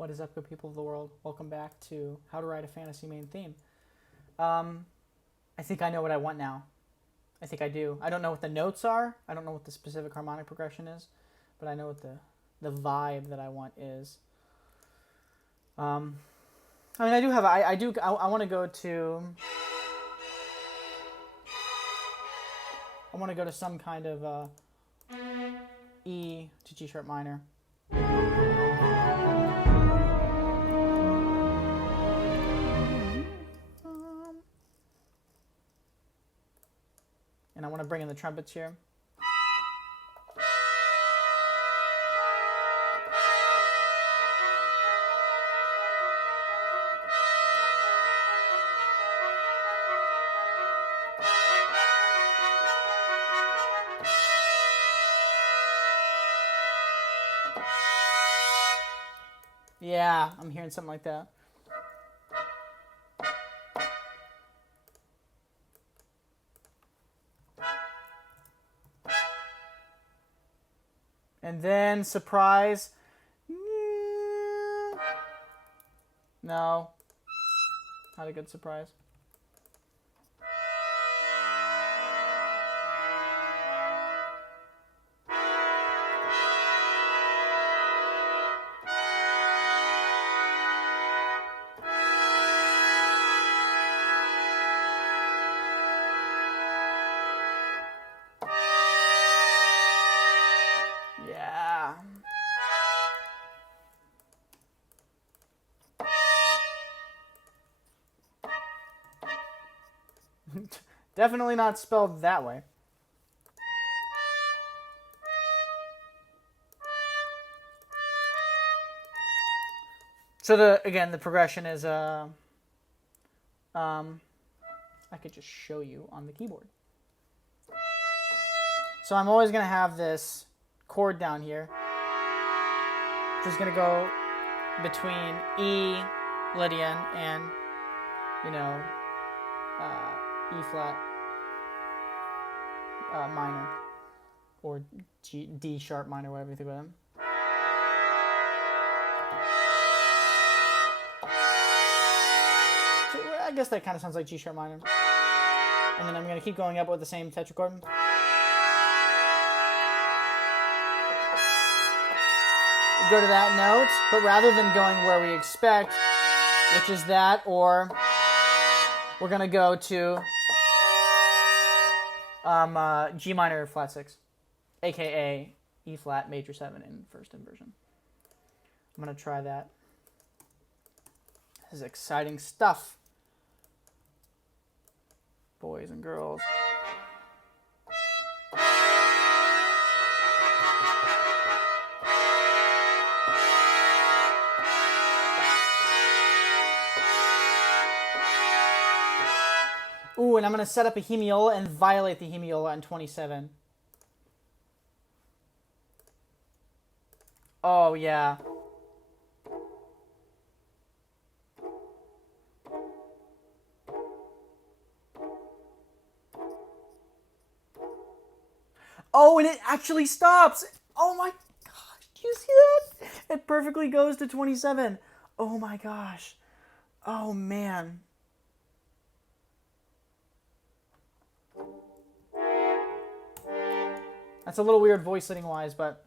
What is up, good people of the world? Welcome back to How to Write a Fantasy Main Theme. I think I know what I want now. I think I do. I don't know what the notes are. I don't know what the specific harmonic progression is, but I know what the vibe that I want is. I mean, I do have. I want to go to. I want to go to some kind of E to G sharp minor. And I want to bring in the trumpets here. Yeah, I'm hearing something like that. And then, surprise. No. Not a good surprise. Yeah. Definitely not spelled that way. So the progression is I could just show you on the keyboard. So I'm always going to have this chord down here, which is going to go between E, Lydian, and, you know, E flat minor, or D sharp minor, whatever you think about them. So I guess that kind of sounds like G sharp minor. And then I'm going to keep going up with the same tetrachord. Go to that note, but rather than going where we expect, which is that, or we're going to go to G minor flat 6, aka E flat major 7 in first inversion. I'm going to try that. This is exciting stuff, boys and girls. Ooh, and I'm going to set up a hemiola and violate the hemiola on 27. Oh, yeah. Oh, and it actually stops. Oh, my gosh. Do you see that? It perfectly goes to 27. Oh, my gosh. Oh, man. That's a little weird voice setting wise, but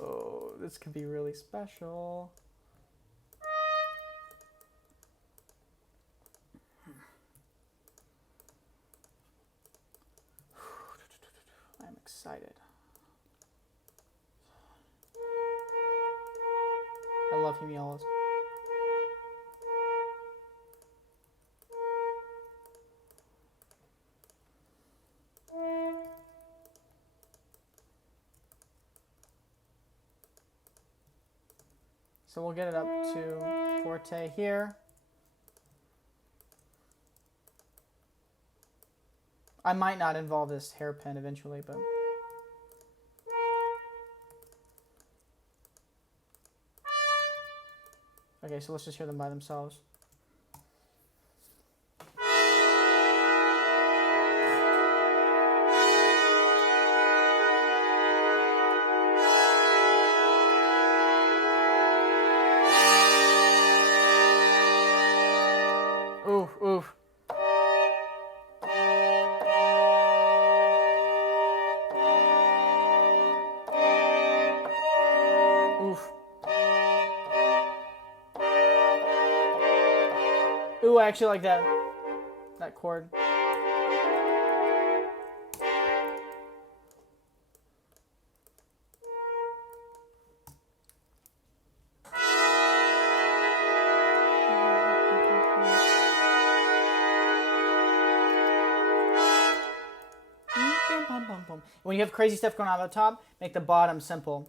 oh, this could be really special. I'm excited. I love hemiolas. So we'll get it up to forte here. I might not involve this hairpin eventually, but okay, so let's just hear them by themselves. Ooh, I actually like that chord. When you have crazy stuff going on at the top, make the bottom simple.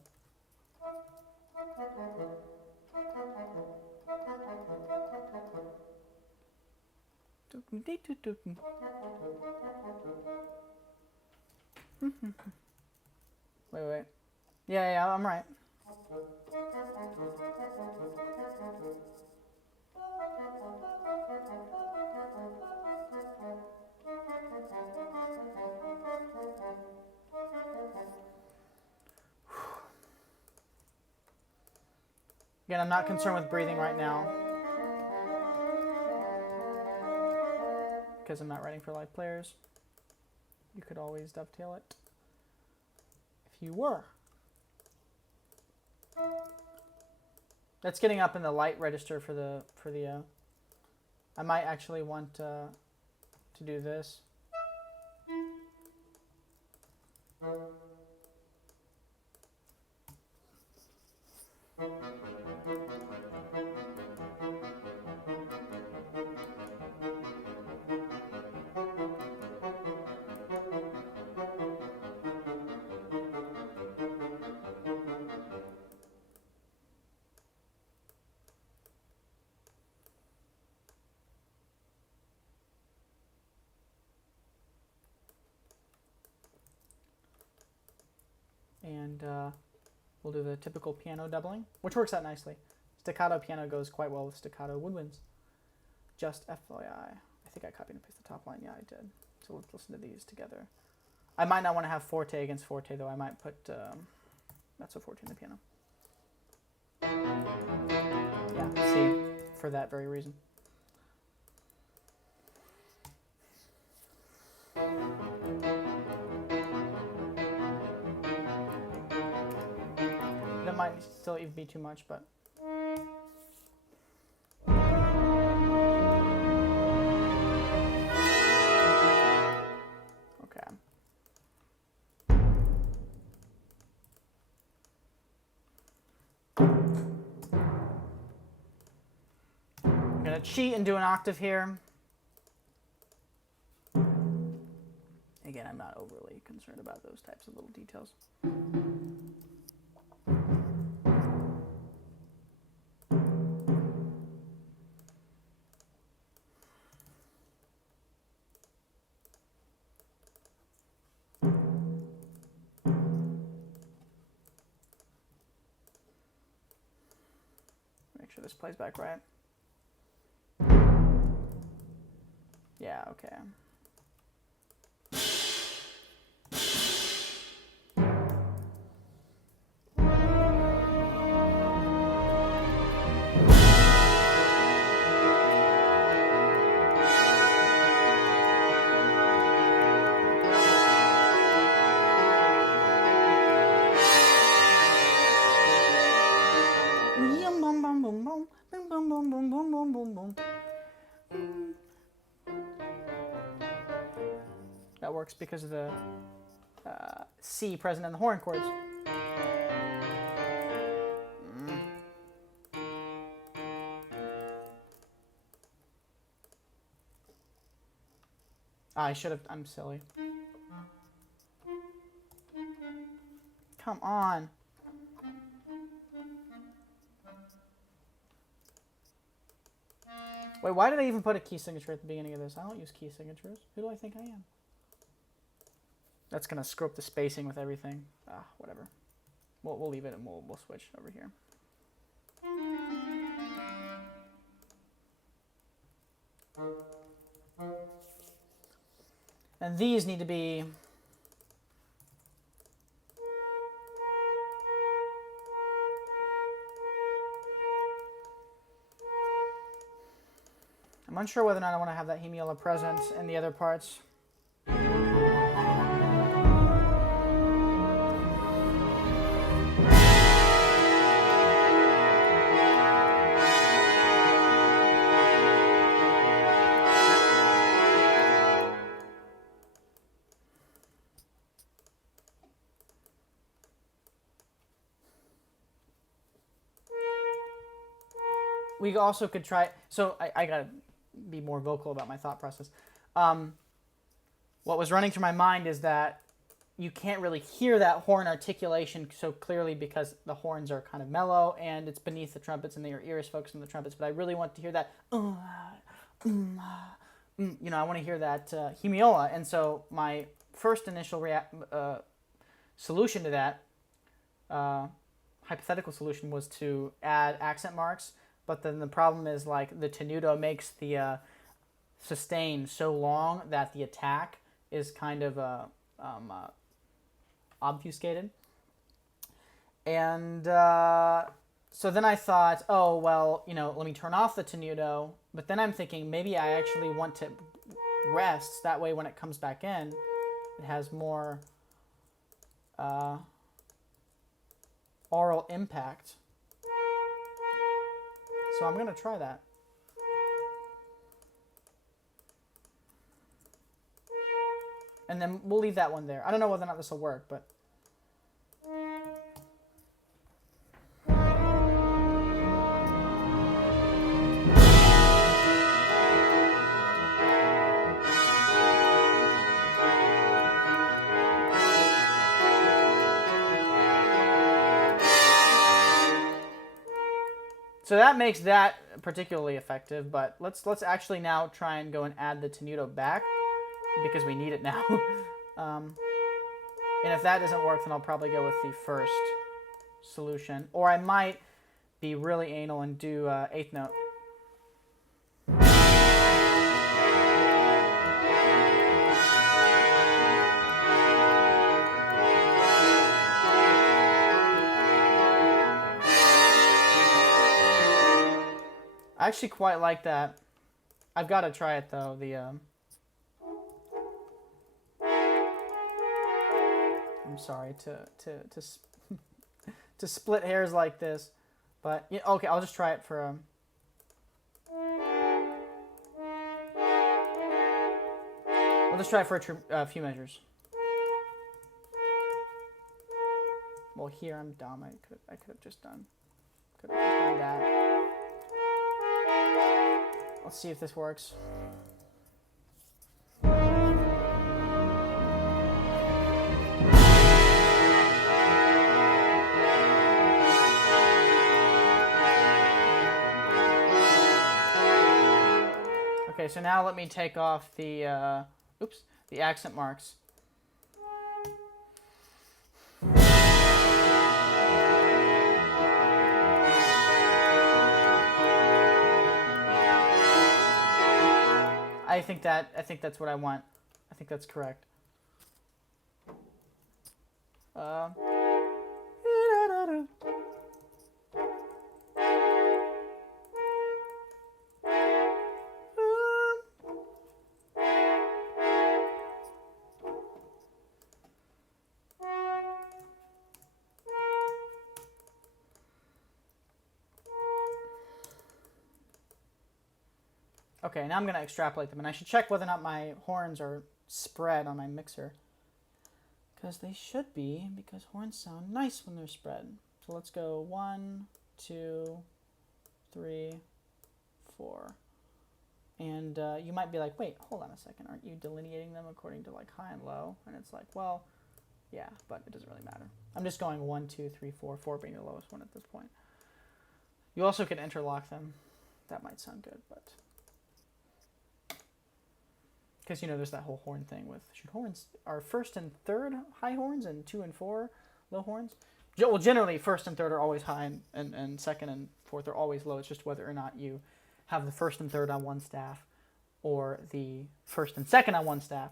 Wait. Yeah, I'm right. Again, I'm not concerned with breathing right now because I'm not writing for live players. You could always dovetail it if you were. That's getting up in the light register for the I might actually want to do this. And we'll do the typical piano doubling, which works out nicely. Staccato piano goes quite well with staccato woodwinds. Just FYI. I think I copied and pasted the top line. Yeah, I did. So let's listen to these together. I might not want to have forte against forte, though. I might put mezzo forte in the piano. Yeah, see, for that very reason. That might still even be too much, but... Okay. I'm going to cheat and do an octave here. Again, I'm not overly concerned about those types of little details. Make sure this plays back right. Yeah, okay. That works because of the C present in the horn chords. I should have. I'm silly. Come on. Wait, why did I even put a key signature at the beginning of this? I don't use key signatures. Who do I think I am? That's going to screw up the spacing with everything. Whatever. We'll leave it and we'll switch over here. And these need to be... I'm unsure whether or not I want to have that hemiola present in the other parts. we also could try. So I gotta be more vocal about my thought process. What was running through my mind is that you can't really hear that horn articulation so clearly because the horns are kind of mellow and it's beneath the trumpets and your ear is focused on the trumpets. But I really want to hear that. I want to hear that hemiola. And so my first initial solution to that, hypothetical solution, was to add accent marks. But then the problem is like the tenuto makes the sustain so long that the attack is kind of obfuscated. And so then I thought, oh, well, let me turn off the tenuto. But then I'm thinking maybe I actually want to rest. That way when it comes back in, it has more aural impact. So I'm going to try that. And then we'll leave that one there. I don't know whether or not this will work, but... So that makes that particularly effective, but let's actually now try and go and add the tenuto back, because we need it now. And if that doesn't work, then I'll probably go with the first solution. Or I might be really anal and do eighth note. I actually quite like that. I've got to try it though. I'm sorry to split hairs like this, but okay, I'll just try it for I'll just try it for a few measures. Well, here I'm dumb. I could have just done that. Let's see if this works. Okay, so now let me take off the accent marks. I think that's what I want. I think that's correct. Okay, now I'm going to extrapolate them, and I should check whether or not my horns are spread on my mixer. Because they should be, because horns sound nice when they're spread. So let's go 1, 2, 3, 4. And you might be like, wait, hold on a second, aren't you delineating them according to like high and low? And it's like, well, yeah, but it doesn't really matter. I'm just going 1, 2, 3, 4, 4 being the lowest one at this point. You also could interlock them. That might sound good, but... Because, there's that whole horn thing with, should horns, are first and third high horns and 2 and 4 low horns? Well, generally, first and third are always high, and second and fourth are always low. It's just whether or not you have the first and third on one staff or the first and second on one staff.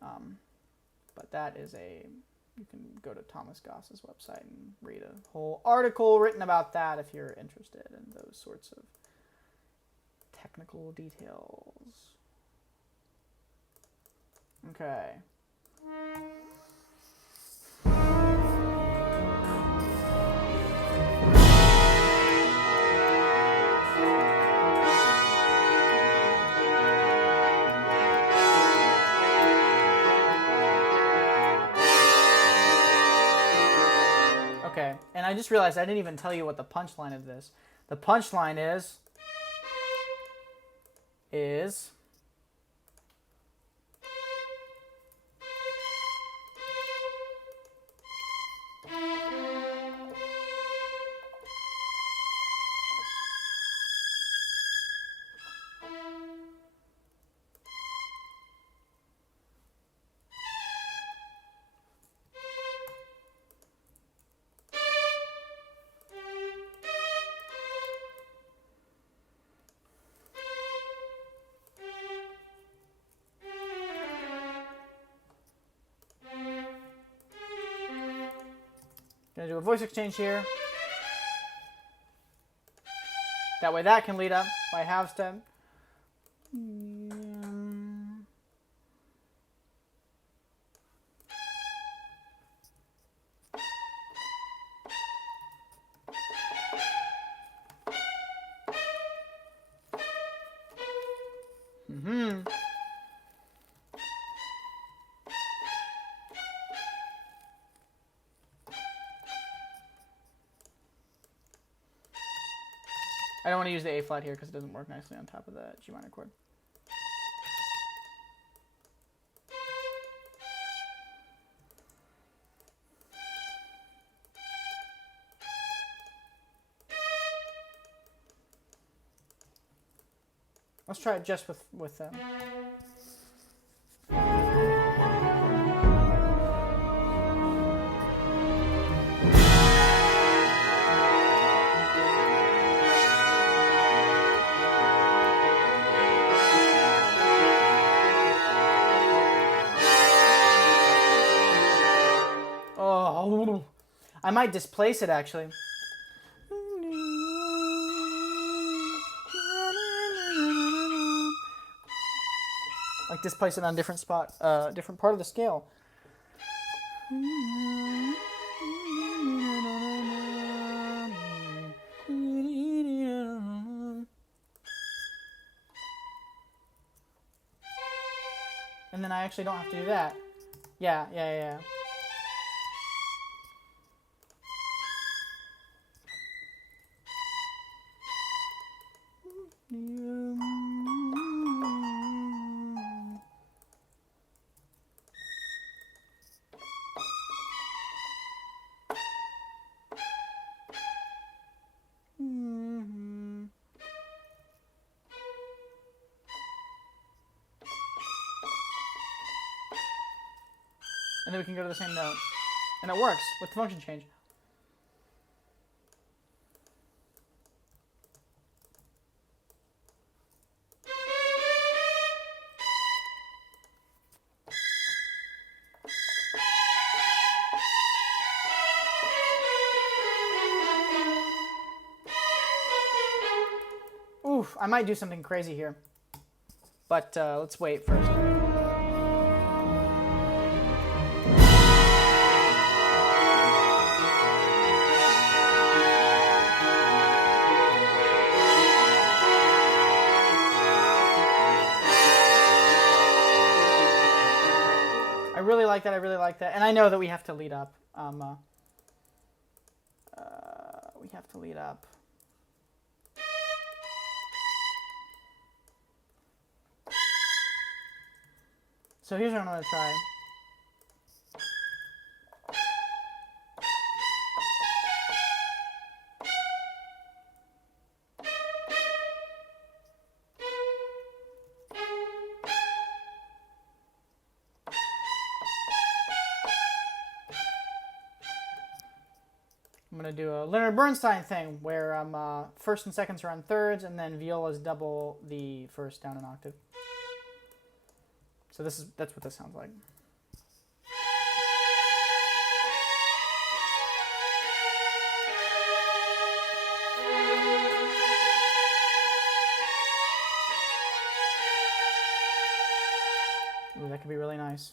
But that is you can go to Thomas Goss's website and read a whole article written about that if you're interested in those sorts of technical details. Okay. Okay, and I just realized I didn't even tell you what the punchline of this. The punchline is is gonna do a voice exchange here. That way that can lead up by half step. I don't want to use the A flat here because it doesn't work nicely on top of the G minor chord. Let's try it just with them. Oh, I might displace it actually. Like displace it on a different spot, different part of the scale. And then I actually don't have to do that. Yeah. And then we can go to the same note. And it works with the function change. Oof, I might do something crazy here. But let's wait first. I really like that. And I know that we have to lead up. We have to lead up. So here's what I'm going to try. I'm going to do a Leonard Bernstein thing where first and seconds are on thirds, and then violas double the first down an octave. So that's what this sounds like. Ooh, that could be really nice.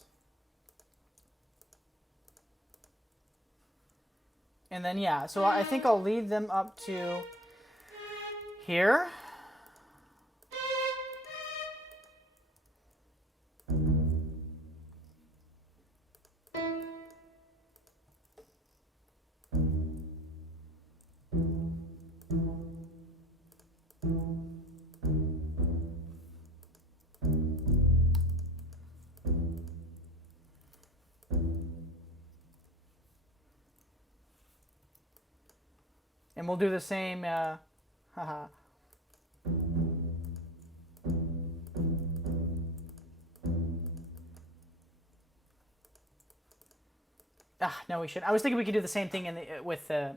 And then, yeah, so I think I'll lead them up to here. And we'll do the same, haha. No, we should. I was thinking we could do the same thing with the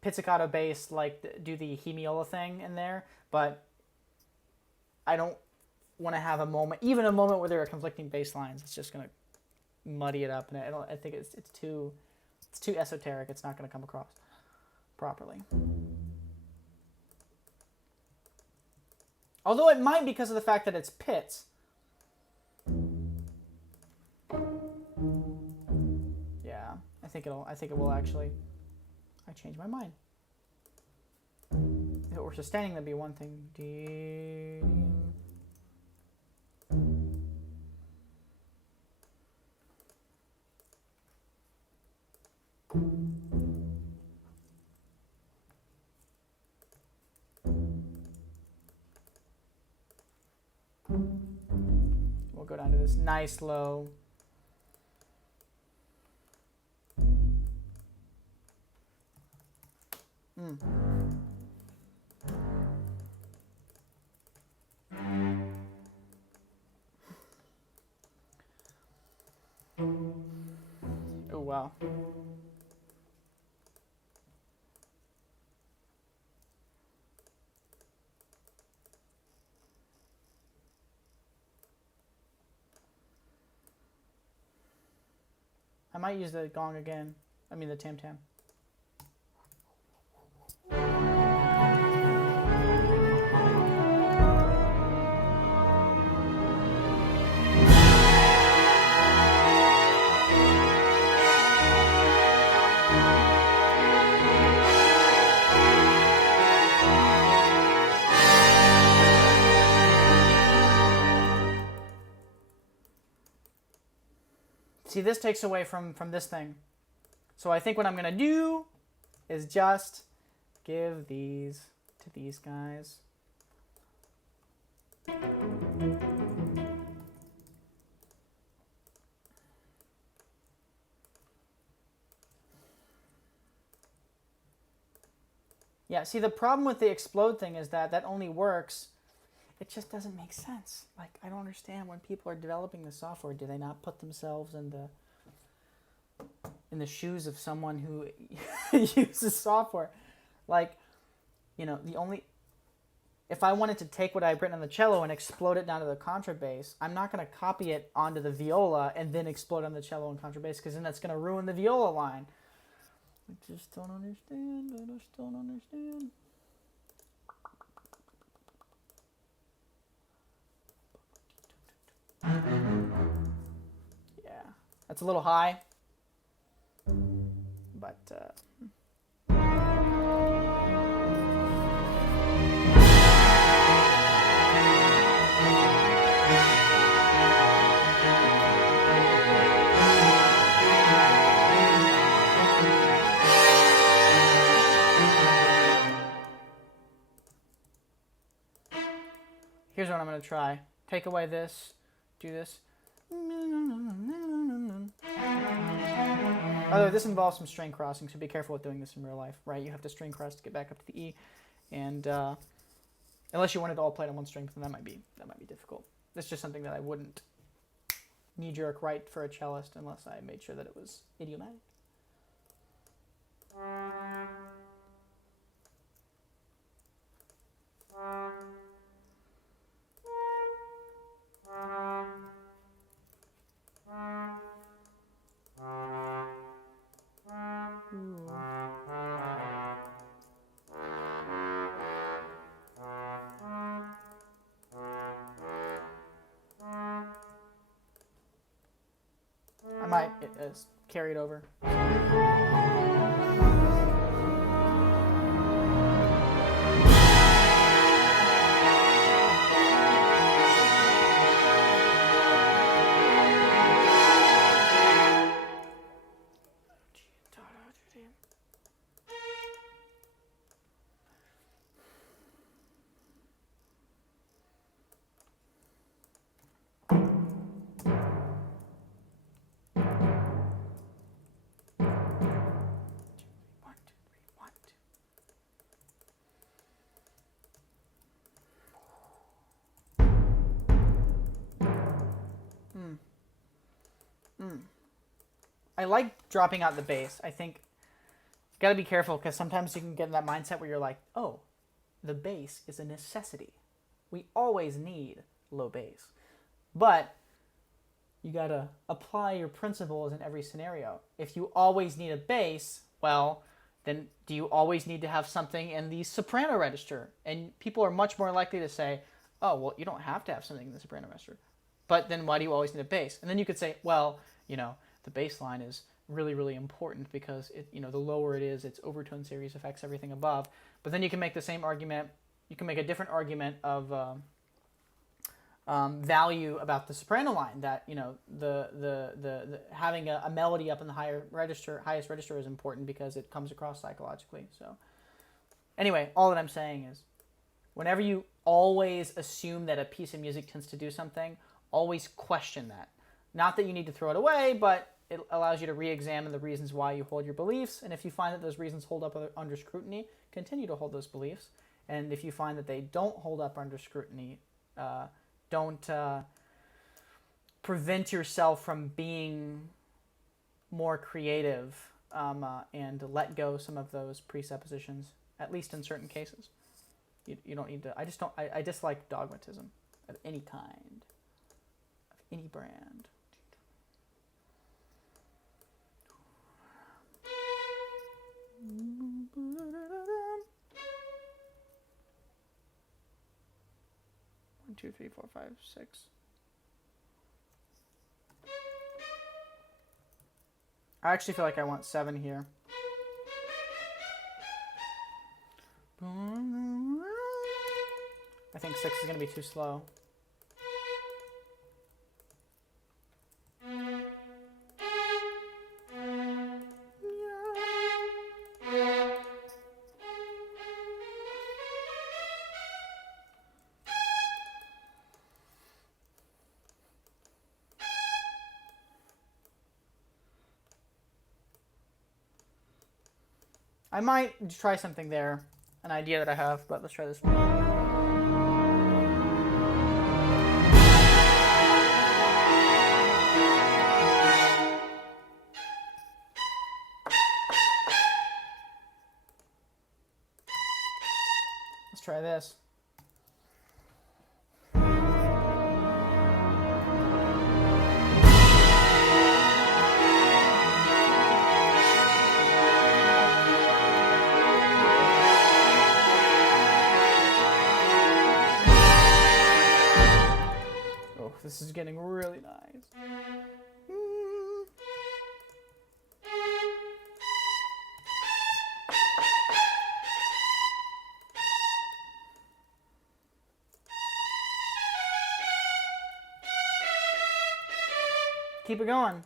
pizzicato bass, like do the hemiola thing in there, but I don't want to have a moment where there are conflicting bass lines. It's just gonna muddy it up, and I think it's too esoteric. It's not gonna come across properly. Although it might because of the fact that it's pits. Yeah, I think it will actually. I changed my mind. If it were sustaining, that'd be one thing. We'll go down to this nice low. Oh, wow. I might use the gong again. I mean the tam-tam. See, this takes away from this thing. So I think what I'm going to do is just give these to these guys. Yeah, see, the problem with the explode thing is that only works. It just doesn't make sense. Like, I don't understand when people are developing the software, do they not put themselves in the shoes of someone who uses software? Like, you know, if I wanted to take what I've written on the cello and explode it down to the contrabass, I'm not going to copy it onto the viola and then explode on the cello and contrabass, because then that's going to ruin the viola line. I just don't understand. I just don't understand. Yeah, that's a little high, but here's what I'm going to try. Take away this, do this. Although this involves some string crossing, so be careful with doing this in real life, right? You have to string cross to get back up to the E, and unless you wanted to all play it on one string, then that might be difficult. That's just something that I wouldn't knee-jerk write for a cellist unless I made sure that it was idiomatic. I might carry it over. I like dropping out the bass. I think you got to be careful because sometimes you can get in that mindset where you're like, oh, the bass is a necessity. We always need low bass. But you got to apply your principles in every scenario. If you always need a bass, well, then do you always need to have something in the soprano register? And people are much more likely to say, oh, well, you don't have to have something in the soprano register. But then why do you always need a bass? And then you could say, well, the bass line is really, really important because the lower it is, its overtone series affects everything above. But then you can make the same argument. You can make a different argument of value about the soprano line, that the having a melody up in the highest register is important because it comes across psychologically. So anyway, all that I'm saying is, whenever you always assume that a piece of music tends to do something, always question that. Not that you need to throw it away, but it allows you to re-examine the reasons why you hold your beliefs. And if you find that those reasons hold up under scrutiny, continue to hold those beliefs. And if you find that they don't hold up under scrutiny, don't prevent yourself from being more creative and let go some of those presuppositions, at least in certain cases. You don't need to. I dislike dogmatism of any kind, of any brand. One, two, three, four, five, six. I actually feel like I want 7 here. I think 6 is going to be too slow. I might try something there, an idea that I have, but let's try this one. Let's try this. This is getting really nice. Keep it going.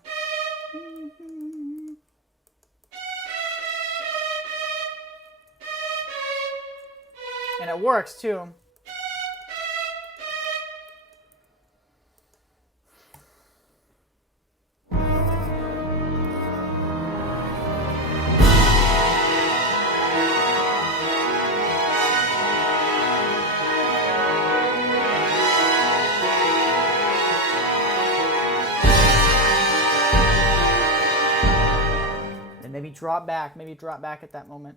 And it works too. Maybe drop back at that moment.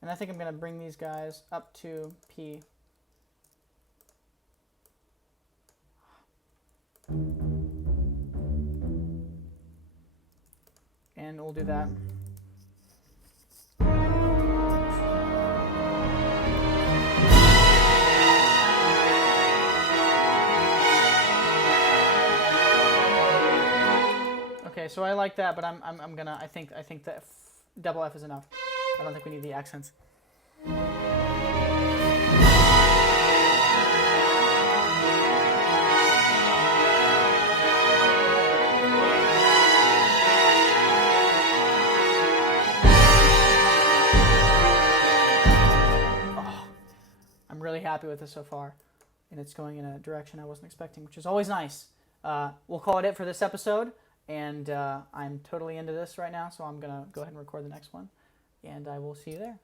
And I think I'm going to bring these guys up to P. And we'll do that. Okay, so I like that, but I think that double F is enough. I don't think we need the accents. really happy with this so far, and it's going in a direction I wasn't expecting, which is always nice. We'll call it for this episode, and I'm totally into this right now, so I'm going to go ahead and record the next one, and I will see you there.